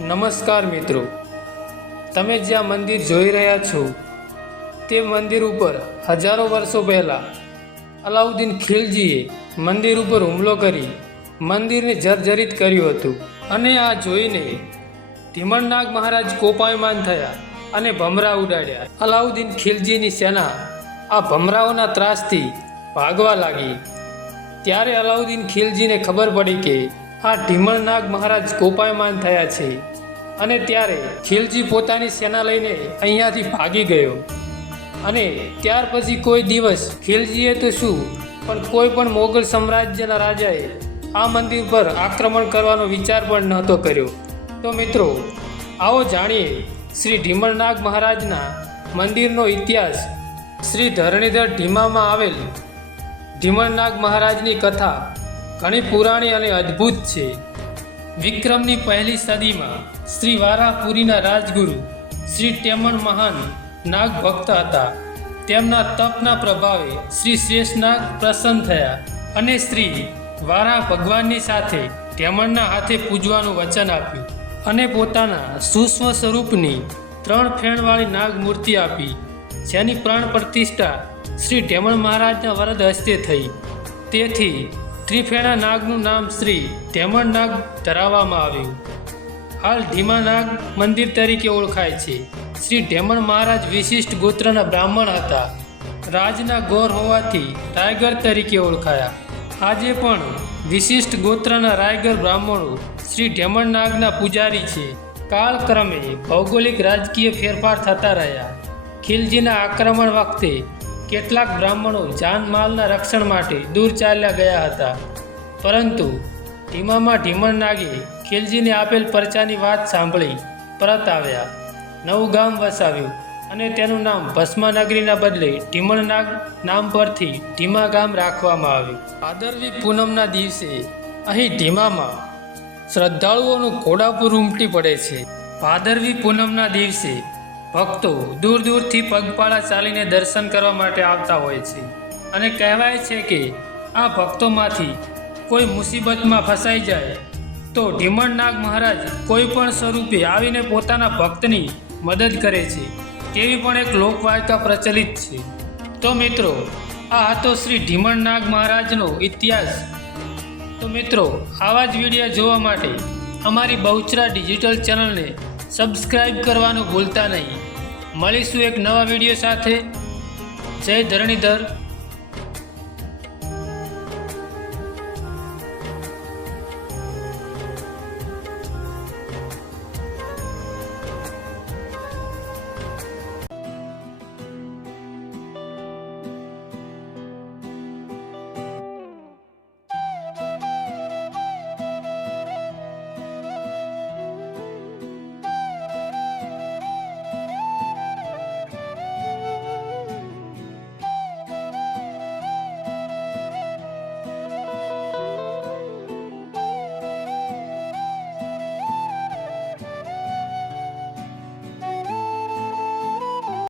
નમસ્કાર મિત્રો, તમે જ્યાં મંદિર જોઈ રહ્યા છો તે મંદિર ઉપર હજારો વર્ષો પહેલાં અલાઉદ્દીન ખિલજીએ મંદિર ઉપર હુમલો કરી મંદિરને જર્જરિત કર્યું હતું. અને આ જોઈને ધીમણનાગ મહારાજ કોપાયમાન થયા અને ભમરા ઉડાડ્યા. અલાઉદ્દીન ખિલજીની સેના આ ભમરાઓના ત્રાસથી ભાગવા લાગી. ત્યારે અલાઉદ્દીન ખિલજીને ખબર પડી કે આ ધીમણનાગ મહારાજ કોપાયમાન થયા છે અને ત્યારે ખિલજી પોતાની સેના લઈને અહીંયાથી ભાગી ગયો. અને ત્યાર પછી કોઈ દિવસ ખિલજીએ તો શું પણ કોઈ પણ મોગલ સામ્રાજ્યના રાજાએ આ મંદિર પર આક્રમણ કરવાનો વિચાર પણ નહોતો કર્યો. તો મિત્રો, આવો જાણીએ શ્રી ધીમણનાગ મહારાજના મંદિરનો ઇતિહાસ. શ્રી ધરણીધર ઢીમામાં આવેલ ધીમણનાગ મહારાજની કથા ઘણી પુરાણી અને અદ્ભુત છે. વિક્રમની પહેલી સદીમાં શ્રી વારાહપુરીના રાજગુરુ શ્રી ટેમણ મહાન નાગ ભક્ત હતા. તેમના તપના પ્રભાવે શ્રી શેષનાગ પ્રસન્ન થયા અને શ્રી વારાહ ભગવાનની સાથે ટેમણના હાથે પૂજવાનું વચન આપ્યું અને પોતાના સૂક્ષ્મ સ્વરૂપની 3 ફેણવાળી નાગ મૂર્તિ આપી, જેની પ્રાણ પ્રતિષ્ઠા શ્રી ટેમણ મહારાજના વરદ હસ્તે થઈ. તેથી ત્રિફેણા નાગનું નામ શ્રી ટેમણ નાગ ધરાવવામાં આવ્યું. હાલ ધીમાનાગ મંદિર તરીકે ઓળખાય છે. શ્રી ટેમણ મહારાજ વિશિષ્ટ ગોત્રના બ્રાહ્મણ હતા. રાજના ગોર હોવાથી રાયગર તરીકે ઓળખાયા. આજે પણ વિશિષ્ટ ગોત્રના રાયગર બ્રાહ્મણો શ્રી ટેમણ નાગના પૂજારી છે. કાળક્રમે ભૌગોલિક રાજકીય ફેરફાર થતા રહ્યા. ખિલજીના આક્રમણ વખતે કેટલાક બ્રાહ્મણો જાનમાલના રક્ષણ માટે દૂર ચાલ્યા ગયા હતા, પરંતુ ધીમામાં ઢીમણનાગે ખિલજીને આપેલ પરચાની વાત સાંભળી પરત આવ્યા. નવું ગામ વસાવ્યું અને તેનું નામ ભસ્માનગરીના બદલે ઢીમણનાગ નામ પરથી ઢીમા ગામ રાખવામાં આવ્યું. ભાદરવી પૂનમના દિવસે અહીં ઢીમામાં શ્રદ્ધાળુઓનું ઘોડાપુર ઉમટી પડે છે. ભાદરવી પૂનમના દિવસે ભક્તો દૂર દૂરથી પગપાળા ચાલીને દર્શન કરવા માટે આવતા હોય છે. અને કહેવાય છે કે આ ભક્તોમાંથી કોઈ મુસીબતમાં ફસાઈ જાય તો ઢીમણનાગ મહારાજ કોઈ પણ સ્વરૂપે આવીને પોતાના ભક્તની મદદ કરે છે, તેવી પણ એક લોકવાયકા પ્રચલિત છે. તો મિત્રો, આ હતો શ્રી ઢીમણનાગ મહારાજનો ઇતિહાસ. તો મિત્રો, આવા જ વિડીયો જોવા માટે અમારી બહુચરા ડિજિટલ ચેનલને સબસ્ક્રાઈબ કરવાનું ભૂલતા નહીં. મળીશું એક નવા વિડીયો સાથે. જય ધરણીધર.